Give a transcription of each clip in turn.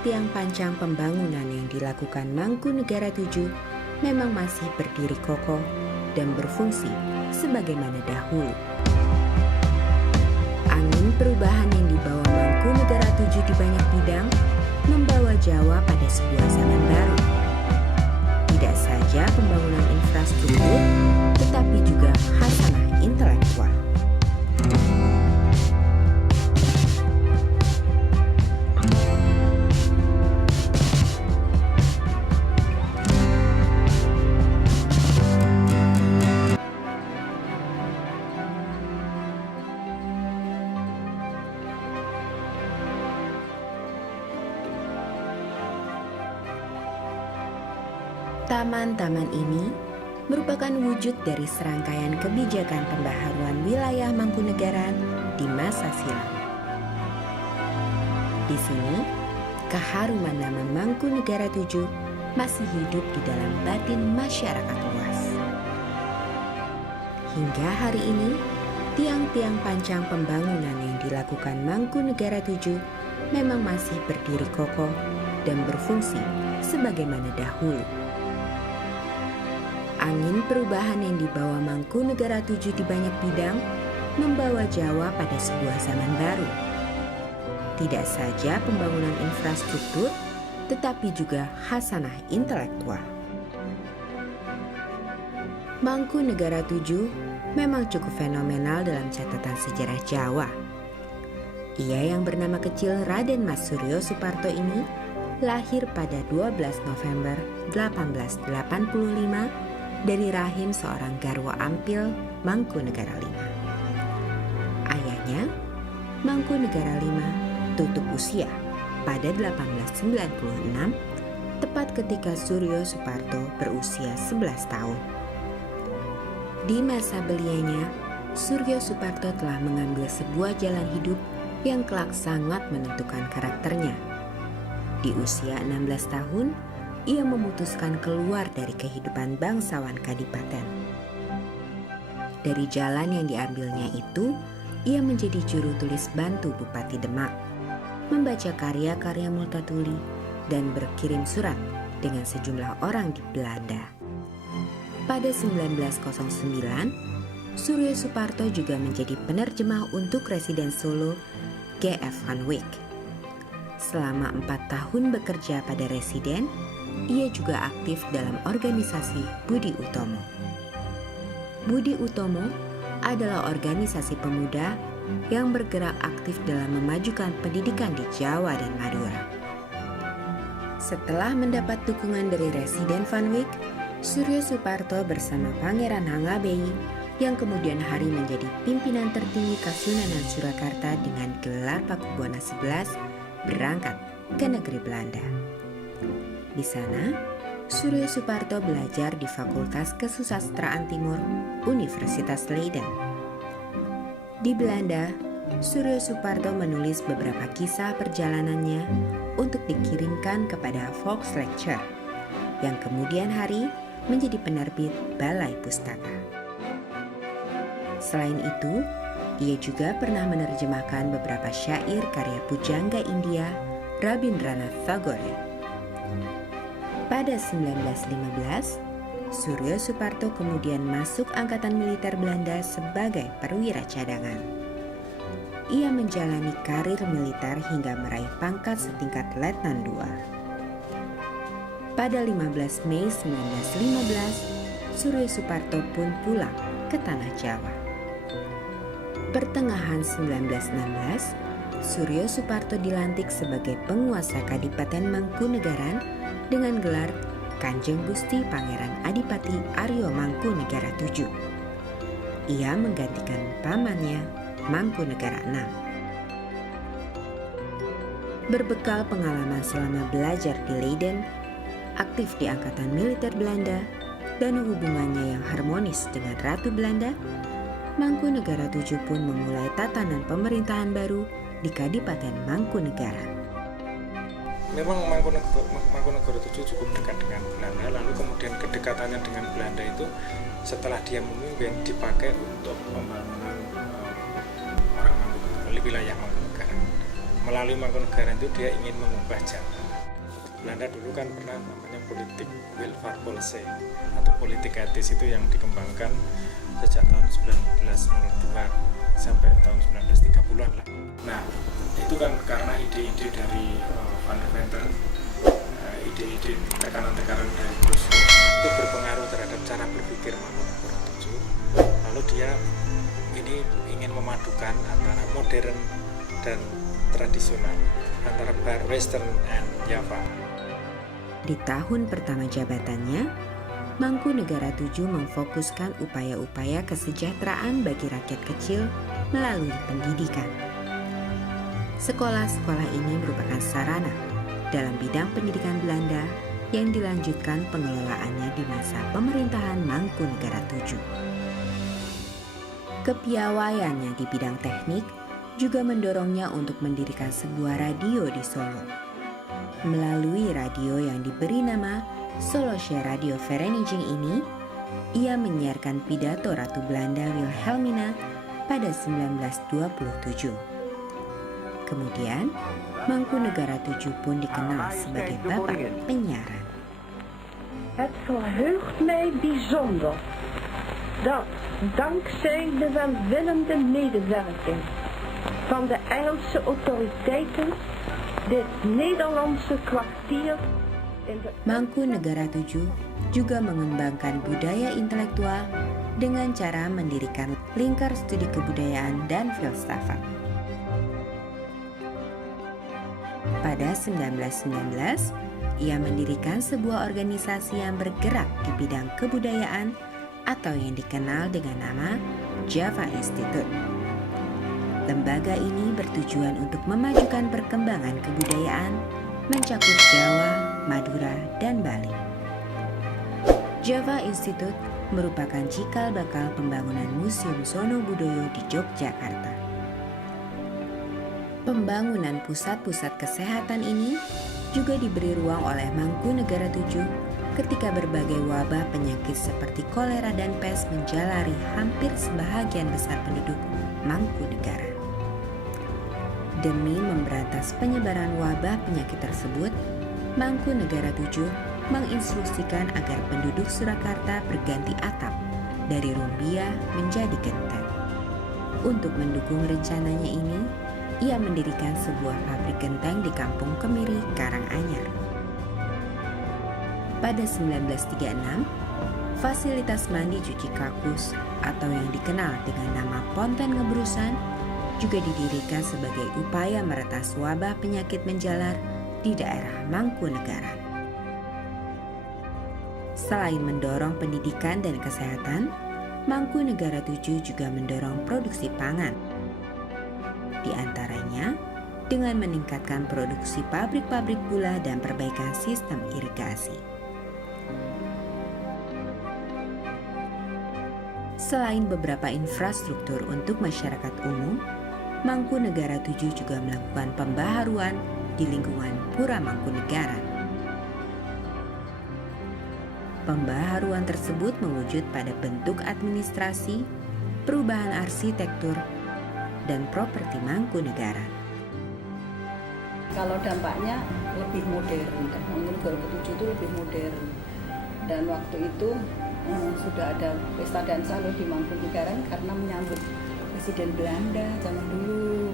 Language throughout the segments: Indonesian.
tiang-tiang pancang pembangunan yang dilakukan Mangkunegara 7 memang masih berdiri kokoh dan berfungsi sebagaimana dahulu. Angin perubahan yang dibawa Mangkunegara 7 di banyak bidang membawa Jawa pada sebuah zaman baru. Tidak saja pembangunan infrastruktur, tetapi juga khasanah intelektual. Taman-taman ini merupakan wujud dari serangkaian kebijakan pembaharuan wilayah Mangkunegaran di masa silam. Di sini, keharuman nama Mangkunegara 7 masih hidup di dalam batin masyarakat luas. Hingga hari ini, tiang-tiang pancang pembangunan yang dilakukan Mangkunegara 7 memang masih berdiri kokoh dan berfungsi sebagaimana dahulu. Angin perubahan yang dibawa Mangkunegara 7 di banyak bidang membawa Jawa pada sebuah zaman baru. Tidak saja pembangunan infrastruktur, tetapi juga khasanah intelektual. Mangkunegara 7 memang cukup fenomenal dalam catatan sejarah Jawa. Ia yang bernama kecil Raden Mas Suryo Suparto ini lahir pada 12 November 1885 dari rahim seorang Garwa Ampil Mangkunegara V. Ayahnya, Mangkunegara V, tutup usia pada 1896, tepat ketika Suryo Suparto berusia 11 tahun. Di masa belianya, Suryo Suparto telah mengambil sebuah jalan hidup yang kelak sangat menentukan karakternya. Di usia 16 tahun, ia memutuskan keluar dari kehidupan bangsawan kadipaten. Dari jalan yang diambilnya itu, ia menjadi juru tulis bantu Bupati Demak, membaca karya-karya Multatuli, dan berkirim surat dengan sejumlah orang di Belanda. Pada 1909, Suryo Suparto juga menjadi penerjemah untuk Residen Solo G.F. van Wyk. Selama 4 tahun bekerja pada Residen, ia juga aktif dalam organisasi Budi Utomo. Budi Utomo adalah organisasi pemuda yang bergerak aktif dalam memajukan pendidikan di Jawa dan Madura. Setelah mendapat dukungan dari Residen van Wyk, Suryo Suparto bersama Pangeran Hangabei yang kemudian hari menjadi pimpinan tertinggi Kasunanan Surakarta dengan gelar Pakubuwana 11 berangkat ke negeri Belanda. Di sana, Suryo Suparto belajar di Fakultas Kesusastraan Timur Universitas Leiden. Di Belanda, Suryo Suparto menulis beberapa kisah perjalanannya untuk dikirimkan kepada Volkslecture, yang kemudian hari menjadi penerbit Balai Pustaka. Selain itu, ia juga pernah menerjemahkan beberapa syair karya pujangga India Rabindranath Tagore. Pada 1915, Suryo Suparto kemudian masuk Angkatan Militer Belanda sebagai perwira cadangan. Ia menjalani karir militer hingga meraih pangkat setingkat Letnan II. Pada 15 Mei 1915, Suryo Suparto pun pulang ke Tanah Jawa. Pertengahan 1916, Suryo Suparto dilantik sebagai penguasa Kadipaten Mangkunegaran dengan gelar Kanjeng Gusti Pangeran Adipati Aryo Mangkunegara 7. Ia menggantikan pamannya Mangkunegara 6. Berbekal pengalaman selama belajar di Leiden, aktif di Angkatan Militer Belanda, dan hubungannya yang harmonis dengan Ratu Belanda, Mangkunegara 7 pun memulai tatanan pemerintahan baru di Kadipaten Mangkunegara. Memang Mangkunegara 7 cukup dekat dengan Belanda, lalu kemudian kedekatannya dengan Belanda itu setelah dia memimpin dipakai untuk pembangunan orang Mangkunegara, wilayah Mangkunegara. Melalui Mangkunegara itu dia ingin mengubah Jawa Belanda dulu kan pernah namanya politik welfare policy atau politik etis, itu yang dikembangkan sejak tahun 1902 sampai tahun 1930-an lah. Nah, itu kan karena ide-ide dari Van der Venter, ide-ide tekanan-tekanan dari Rousseau itu berpengaruh terhadap cara berpikir Mangkunegara VII. Lalu dia ini ingin memadukan antara modern dan tradisional, antara Bar, Western, and Java. Di tahun pertama jabatannya, Mangkunegara VII memfokuskan upaya-upaya kesejahteraan bagi rakyat kecil melalui pendidikan. Sekolah-sekolah ini merupakan sarana dalam bidang pendidikan Belanda yang dilanjutkan pengelolaannya di masa pemerintahan Mangkunegara VII. Kepiawaiannya di bidang teknik juga mendorongnya untuk mendirikan sebuah radio di Solo. Melalui radio yang diberi nama Solosche Radio Vereniging ini, ia menyiarkan pidato Ratu Belanda Wilhelmina pada 1927. Kemudian, Mangkunegara VII pun dikenal sebagai Bapak Penyiaran. Het verheugt mij bijzonder dat dankzij de welwillende medewerking van de Engelse autoriteiten dit Nederlandse kwartier in de Mangkunegara VII juga mengembangkan budaya intelektual dengan cara mendirikan lingkar studi kebudayaan dan filsafat. Pada 1919, ia mendirikan sebuah organisasi yang bergerak di bidang kebudayaan atau yang dikenal dengan nama Java Institute. Lembaga ini bertujuan untuk memajukan perkembangan kebudayaan mencakup Jawa, Madura, dan Bali. Java Institute merupakan cikal bakal pembangunan Museum Sono Budoyo di Yogyakarta. Pembangunan pusat-pusat kesehatan ini juga diberi ruang oleh Mangkunegara VII ketika berbagai wabah penyakit seperti kolera dan pes menjalari hampir sebahagian besar penduduk Mangkunegara. Demi memberantas penyebaran wabah penyakit tersebut, Mangkunegara VII menginstruksikan agar penduduk Surakarta berganti atap dari rumbia menjadi genteng. Untuk mendukung rencananya ini, ia mendirikan sebuah pabrik genteng di Kampung Kemiri, Karanganyar. Pada 1936, fasilitas mandi cuci kakus atau yang dikenal dengan nama Ponten Ngebrusan juga didirikan sebagai upaya meretas wabah penyakit menjalar di daerah Mangkunegara. Selain mendorong pendidikan dan kesehatan, Mangkunegara VII juga mendorong produksi pangan. Di antaranya dengan meningkatkan produksi pabrik-pabrik gula dan perbaikan sistem irigasi. Selain beberapa infrastruktur untuk masyarakat umum, Mangkunegara VII juga melakukan pembaharuan di lingkungan Pura Mangkunegara. Pembaharuan tersebut mewujud pada bentuk administrasi, perubahan arsitektur, dan properti Mangkunegara. Kalau dampaknya lebih modern, Mangkunegara VII itu lebih modern. Dan waktu itu sudah ada pesta dansa di Mangkunegara karena menyambut Presiden Belanda zaman dulu.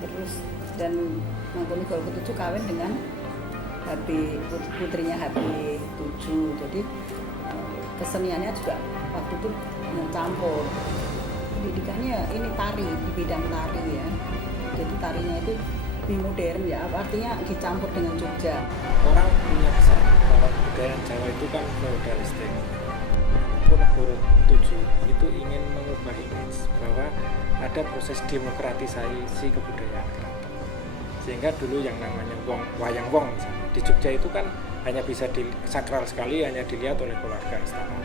Terus dan Mangkunegara VII kawin dengan putrinya HB7. Jadi keseniannya juga waktu itu mencampur. Pendidikannya ini tari, di bidang tari ya. Jadi tarinya itu lebih modern ya, artinya dicampur dengan Jogja. Orang punya kesan bahwa budaya Jawa itu kan feodalistik. Mangkunegara VII itu ingin mengubah image bahwa ada proses demokratisasi kebudayaan keraton. Sehingga dulu yang namanya wayang wong misalnya di Jogja itu kan hanya bisa sakral sekali, hanya dilihat oleh keluarga istana.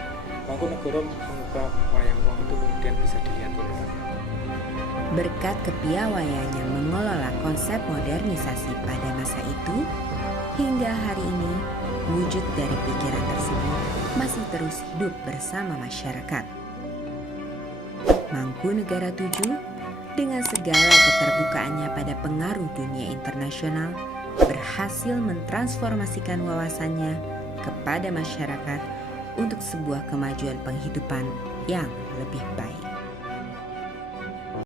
Mangkunegara mengubah wayang wong itu kemudian bisa dilihat oleh rakyat. Berkat kepiawaiannya mengelola konsep modernisasi pada masa itu, hingga hari ini wujud dari pikiran tersebut masih terus hidup bersama masyarakat. Mangkunegara VII dengan segala keterbukaannya pada pengaruh dunia internasional berhasil mentransformasikan wawasannya kepada masyarakat untuk sebuah kemajuan penghidupan yang lebih baik.